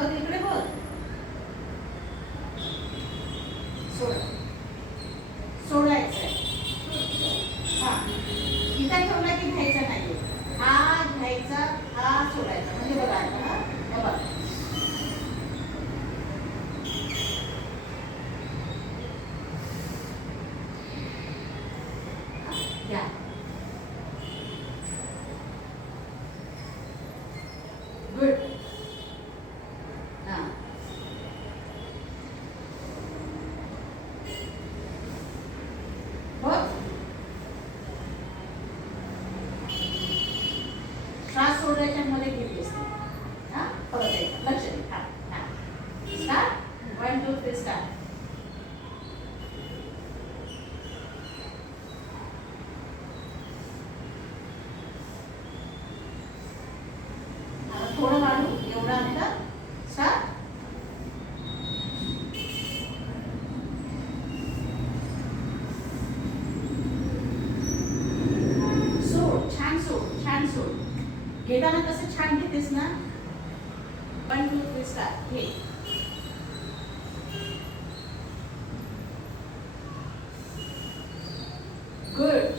बघ इकडे बघ. सोड. सोडायचं आहे. हा इथं ठेवला की घ्यायचा नाहीये. हा घ्यायचा, हा सोडायचा. म्हणजे बघा आता हा हे बघ. घ्या. गुड. हां बघ. श्वास सोडायच्या मध्ये घेतलीस तू. हां परत एकदा लक्ष दे. हां हां स्टार्ट. 1 2 3 स्टार्ट. थोडं वाढू एवढं अंतर. स्टार्ट. सोड. छान सोड. छान सोड. घेताना कसं छान घेतेस ना. 1 2 3 स्टार्ट. घे. गुड.